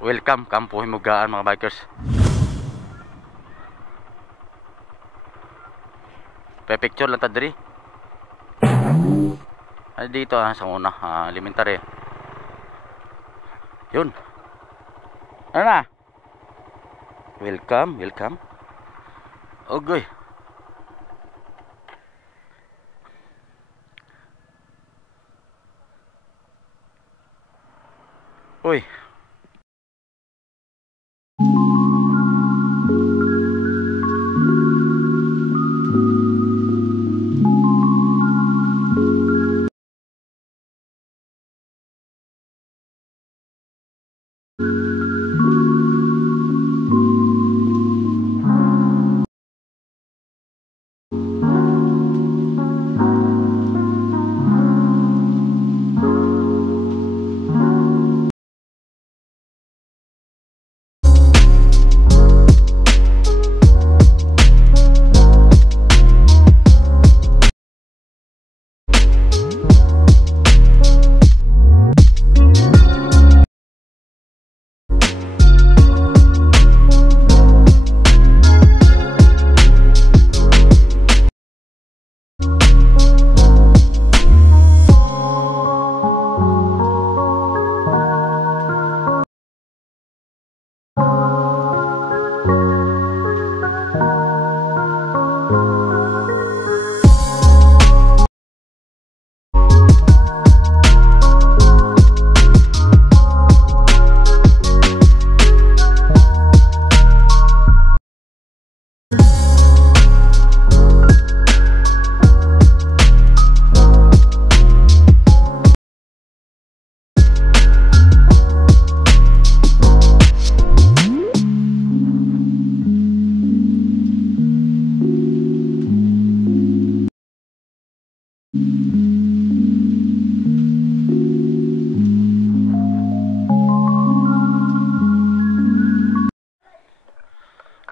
Welcome, Kampo Himugaan mga bikers. Pe-picture lang ta diri. Ay dito sa una, elementary. Yun. Ano na? Welcome, welcome. Ogoy. Uy.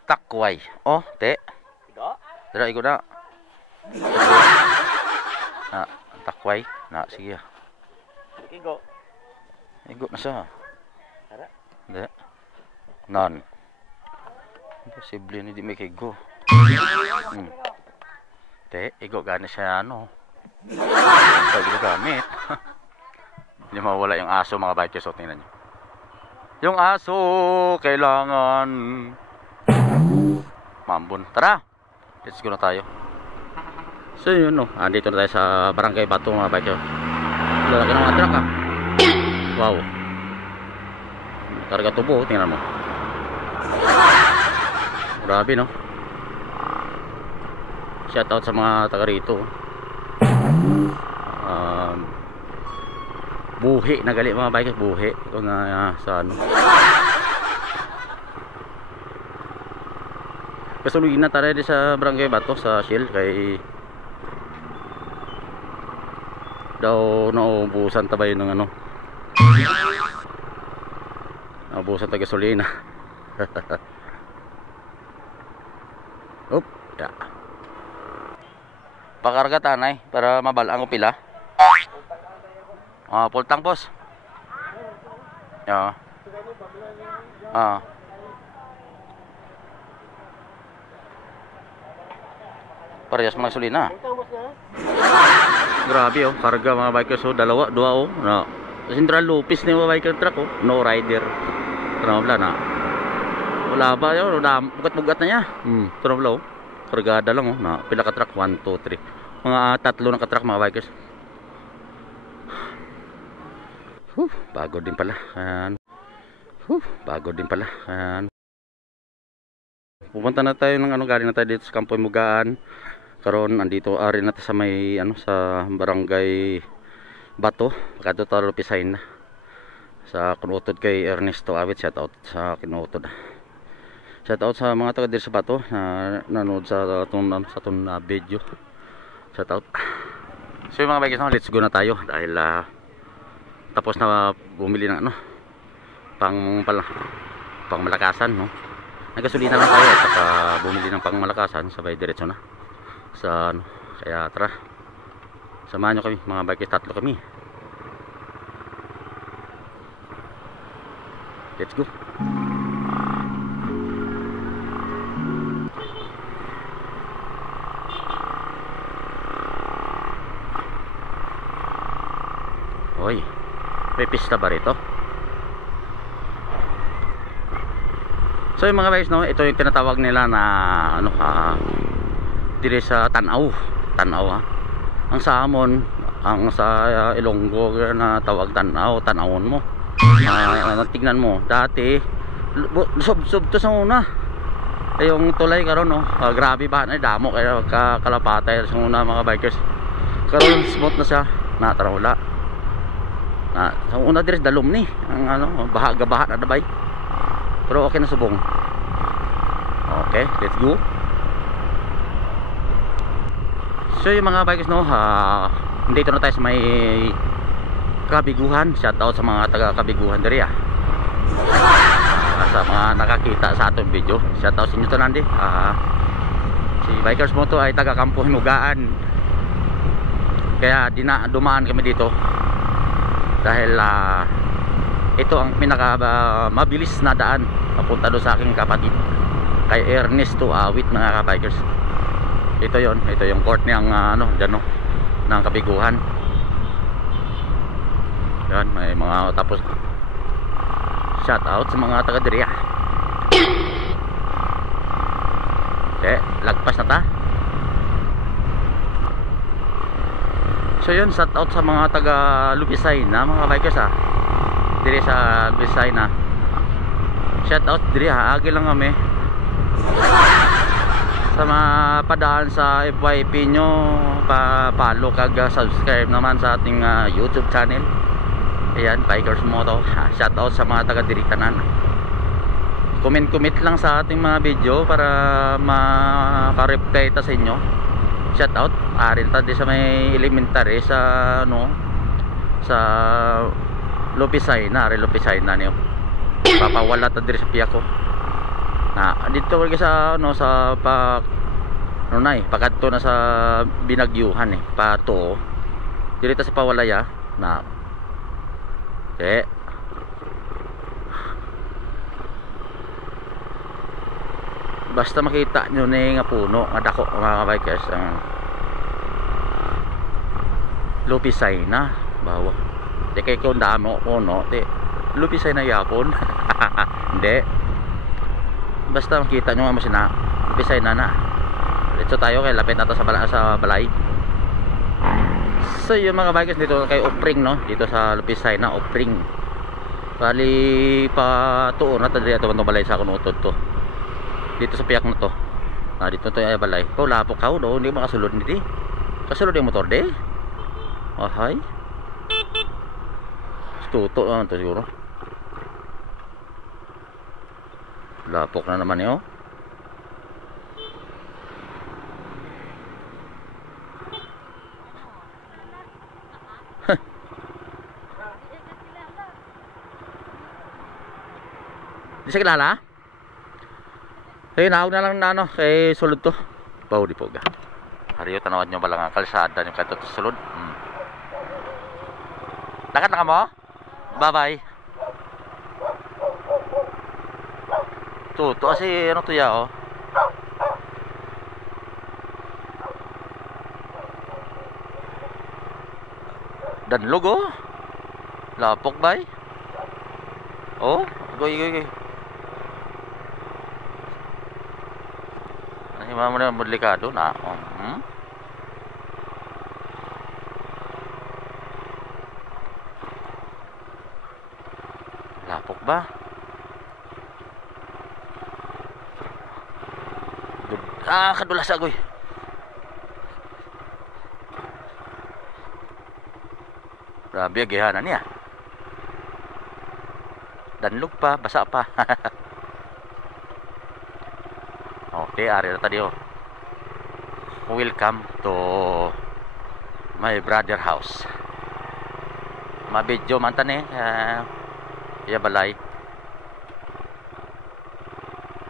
Takway. Oh, te. Dara igo na. Takway. Sige. Igo. Igo na siya. Tara. Hindi. Non. Imposible hindi may kigo. Te, igo gani siya ano. Hindi gamit. Hindi mawala yung aso mga bikers. So, tingnan nyo. Yung aso kailangan mambun. Tara, let's go na tayo. So yun no, andito na tayo sa Barangay Bato mga bikers. Lalaki ng mga truck Wow. Karga tubo, tingnan mo. Grabe no. Shout out sa mga taga rito. Buhi na gali mga bikers, buhi. Ito na sa ano. Kasuluyin na tayo sa Barangay Bato sa Shell kay daw naubusan tayo ng ano. Naubusan tayo gasolina. Op, ya. Pakarga tanay para mabalaan ko pila. Full tank boss. Ya. Parehas mga gasolina. Grabe oh, karga mga bikers oh, dua oh. No. Central Lupis na yung biker truck oh, no rider. Wala na. Wala ba yun, bugat-bugat na niya. Wala oh. Kargada lang oh, na pila ka truck 1 2 3. Mga 3 na ka truck mga bikers. Pagod din pala. Pagod din pala. Pupunta na tayo ng ano, galing na tayo dito sa Kampo Himugaan. Karon andito ari na sa may ano sa Barangay Bato, kadto tayo pisahin na. Sa kinutod kay Ernesto Awit, shout out sa kinutod. Shout out sa mga taga dito sa Bato na nanood sa atong video. Shout out. So yung mga bikers, let's go na tayo dahil tapos na bumili ng ano pang malakasan no. Nagasolina lang tayo at saka bumili ng pang malakasan, sabay diretso na sa ano. Kaya tara, samahan nyo kami mga bikers, 3 kami. Let's go. Hoy, may pista ba rito? So yung mga guys, no, ito yung tinatawag nila na ano, dire sa Tanaw. Tanaw, ha. Ang sa amon, ang sa Ilonggo na tawag Tanaw, tanawon mo. Tignan mo, dati sub to sa una. Yung tulay karon, no, grabe ba na damo kaya kalapatay sa una mga bikers. Karon smooth na siya, natrawla. Sa una dire dalom ni, ang ano, baha na dabay. Pero okay na subong. Okay, let's go. So yung mga bikers, no, dito na tayo sa may Kabiguhan. Shout out sa mga taga Kabiguhan diri, sa mga nakakita sa atong video. Shout out sa inyo to nandi. Si Bikers Moto ay taga Kampo Hinugaan. Kaya dumaan kami dito dahil ito ang pinaka mabilis na daan papunta do sa aking kapatid kay Ernesto Awit, mga ka-bikers. Ito yung court niyang ano diyan, no, ng Kabiguhan. Yan, may mga tapos shout out sa mga taga diri. Lagpas na ta. So yun, shout out sa mga taga Lubisay na mga bikers, diri sa Bisay na. Shout out diri, agi lang kami sa mga padaan sa FYP nyo, pa-follow kag subscribe naman sa ating YouTube channel. Ayan, Bikers Moto. Shout out sa mga taga diri tanan. Comment lang sa ating mga video para maka-reply ta sa inyo. Shout out arin ta di sa may elementary sa ano, sa Lupisay na, Lupisay na niyo. Papawala ta diri sa piya ko. Dito wala sa ano, sa ano na pakadto na sa Binagyuhan pato. Diri ta sa Pawalaya na. Basta makita nyo na nga puno nga dako, mga bikers, ang Lupisay na bawa. Di kay kung damo puno, di Lupisay na yapon. Hindi, basta makita nyo nga mo sina Lupisay na. Dito tayo kay lapit na to sa balay. So yung mga bikers, dito kay Opring, no, dito sa Lupisay na Opring. Bali pa tuon na tadiri ato balay sa kunutod to. Dito sa piyak na to. Dito to ay balay. Ko lapok ka do, hindi makasulod niti. Kasulod yung motor de. Ahay. Tuto naman to siguro. Lapok na naman yo. Di sa kilala? Naawag na lang na ano, kay sulod to. Baw di po ga. Hariyo tanawan nyo ba lang ang kalsada nyo kato to sulod. Lakad na ka mo? Bye bye. To kasi ano to ya, oh. Danlog, oh. Lapok bay. Oh, goy. Ano mo na delikado na. Lapok ba? Kadulas agoy. Grabe agihanan niya. Danlog pa, basa pa. Okay, ari na tayo. Welcome to my brother house. Mabidyo man tan iya balay.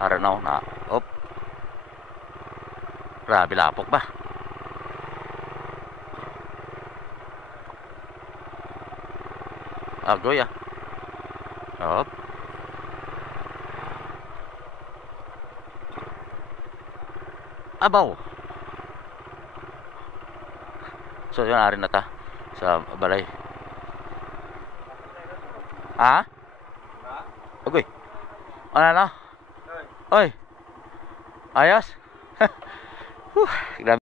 Aranaw na. Op. Grabe lapok ba? Agoy. Op. Abaw. So yun ari na ta sa balay. Ha? Okay. Ano na? Oy. Ayos. Grabe.